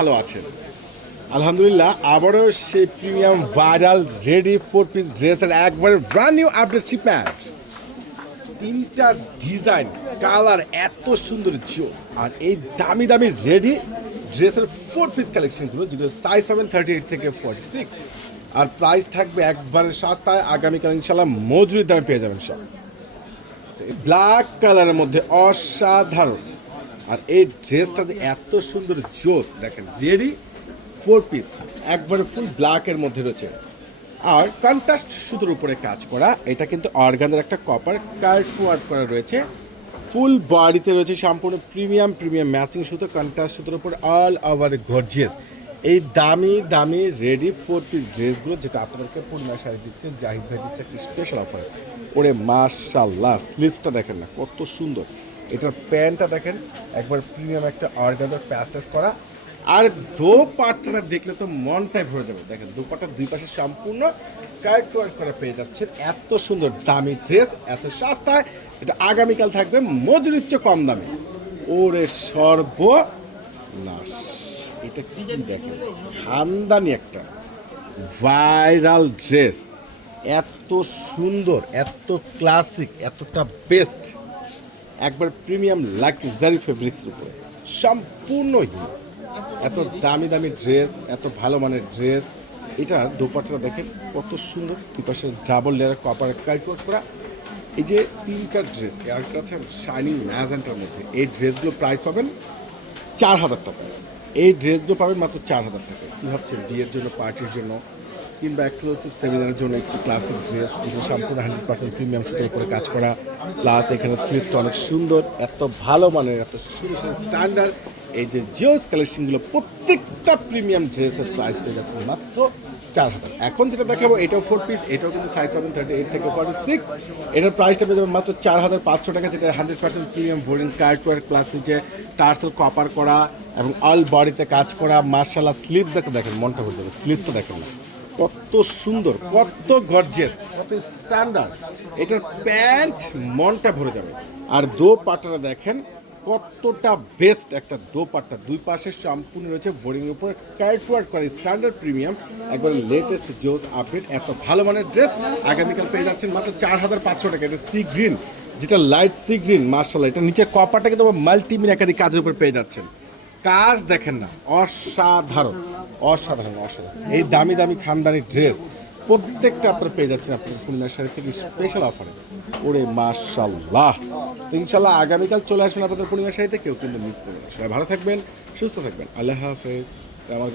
ভালো আছেন। আলহামদুলিল্লাহ, আবারও সেই premium viral ready four piece ড্রেসের একবারে ব্র্যান্ড নিউ আপডেট শিপম্যান্ট তিনটা ডিজাইন কালার এত সুন্দর জোস। আর এই দামি দামি রেডি ড্রেসের ফোর পিস কালেকশনগুলো যেগুলো সাইজ পাবেন থার্টি এইট থেকে ফর্টি সিক্স আর প্রাইস থাকবে একবারে সস্তায়, আগামীকাল ইনশাল্লাহ মজুরির দামে পেয়ে যাবেন সব। ব্ল্যাক কালারের মধ্যে অসাধারণ। আর এই ড্রেসটা যে এত সুন্দর জোস, দেখেন, রেডি ফোর পিস একবারে ফুল ব্ল্যাকের মধ্যে রয়েছে। আর কন্ট্রাস্ট সুতোর উপরে কাজ করা, এটা কিন্তু অর্গানের একটা কপার কার্ড ওয়ার্ক করা রয়েছে। ফুল বডিতে রয়েছে সম্পূর্ণ প্রিমিয়াম প্রিমিয়াম ম্যাচিং সুতো কন্ট্রাস্ট সুতোর উপর অল ওভার গর্জিয়াস এই দামি দামি রেডি ফোর পিস ড্রেসগুলো, যেটা আপনাদেরকে পূর্ণা শাড়ি দিচ্ছে, জাহিদ ভাই দিচ্ছে একটা স্পেশাল অফার ওরে মাশাল্লাহ স্লিপটা দেখেন না, কত সুন্দর। এটার প্যান্টটা দেখেন, একবার প্রিমিয়াম একটা অর্গানার প্যাসেজ করা। আর দো পাটটা দেখলে তো মনটাই ভরে যাবে। দেখেন দু দুপাটার দুই পাশে সম্পূর্ণ ওয়ার্ক করে পেয়ে যাচ্ছেন। এত সুন্দর দামি ড্রেস, এত সস্তায়। এটা আগামীকাল থাকবে মজুরির চেয়ে কম দামে। ওরে সর্ব সর্বনাশ। এটা কি দেখেন? খানদানি একটা ভাইরাল ড্রেস। এত সুন্দর, এত ক্লাসিক এতটা বেস্ট একবার প্রিমিয়াম লাক্সারি ফেব্রিক্সের উপরে। সম্পূর্ণ হিট। এত দামি দামি ড্রেস, এত ভালো মানের ড্রেস। এটা দোপাট্টা দেখেন, কত সুন্দর। দুই পাশে ডাবল লেয়ার কপার কাইট করা। এই যে তিনটা ড্রেস একটা আছে শাইনিং ম্যাজেন্টার মধ্যে। এই ড্রেসগুলো প্রাইস পাবেন চার হাজার টাকা। এই ড্রেসগুলো পাবেন মাত্র চার হাজার টাকা। কী ভাবছেন, বিয়ের জন্য পার্টির জন্য? কিংবা এক্সক্লুসিভ সেমিনারের জন্য একটু ক্লাসিক ড্রেস এগুলো সম্পূর্ণ হান্ড্রেড পার্সেন্ট প্রিমিয়াম সুতোর উপরে কাজ করা প্লাস এখানে স্লিপটা অনেক সুন্দর, এত ভালো মানের, এত সুন্দর সুন্দর স্ট্যান্ডার্ড এই যে জিওস কালেকশনগুলো প্রত্যেকটা প্রিমিয়াম ড্রেসের প্রাইস পেয়ে যাচ্ছে মাত্র চার হাজার। এখন যেটা দেখাবো, এটাও ফোর পিস এটাও কিন্তু সাইজ পাবেন থার্টি এইট থেকে ফর্টি সিক্স এটার প্রাইসটা পেয়ে যাবেন মাত্র চার হাজার পাঁচশো টাকা, যেটা hundred percent premium boring card work plus নিচে টার্সেল কপার করা এবং অল বডিতে কাজ করা মার্শাল্লাহ স্লিপ দেখে, দেখেন, মনটা ভরে যাবে স্লিপটা দেখেন না। কত সুন্দর, কত গর্জের কত স্ট্যান্ডার্ড এটার প্যান্ট মনটা ভরে যাবে। আর দো পাটাটা দেখেন, কতটা বেস্ট একটা দো পাট্টা দুই পাশে সম্পূর্ণ রয়েছে বোরিং এর উপর টাইট ওয়ার্ক করে স্ট্যান্ডার্ড প্রিমিয়াম একবার লেটেস্ট জোস আপডেট এত ভালো মানের ড্রেস আগামীকাল পেয়ে যাচ্ছেন মাত্র চার হাজার পাঁচশো টাকা। এটা সি গ্রিন যেটা লাইট সি গ্রিন মার্শাল এটা নিচে কপারটা কিন্তু মাল্টি মিনাকারি কাজের উপর পেয়ে যাচ্ছেন। কাজ দেখেন না, অসাধারণ অসাধারণ অসাধারণ। এই দামি দামি খানদানি ড্রেস প্রত্যেকটা আপনার পেয়ে যাচ্ছেন আপনার পূর্ণিমা শাড়ি থেকে স্পেশাল অফারে ওরে মাশাল্লাহ তো ইনশাল্লাহ আগামীকাল চলে আসবেন আপনাদের পূর্ণিমা শাড়িতে, কেউ কিন্তু মিস করবেন সবাই ভালো থাকবেন, সুস্থ থাকবেন। আল্লাহ হাফেজ। আমার